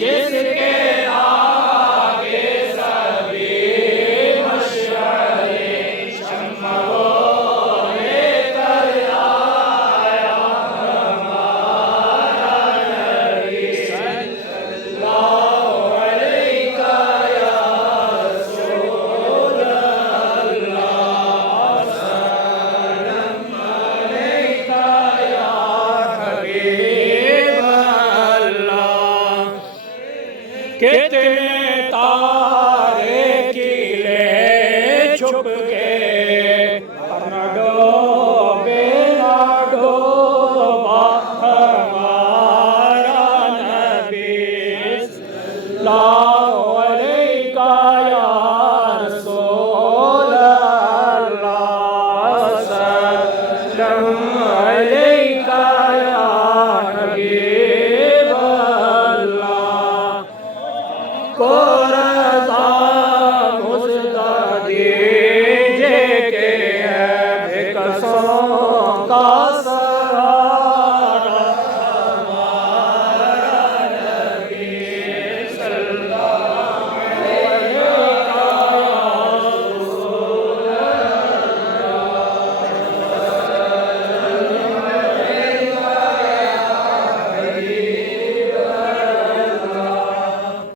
जिसके आगे सभी मशअरे शम्म वो लेकर आया हमारा नबी सल्लल्लाहु अलैहि या रसूल अल्लाह सल्लम अलैका या हबीब अल्लाह। कितने तारे किले छुप गए पर न डूबे न डूबा हमारा नबी सल्लल्लाहु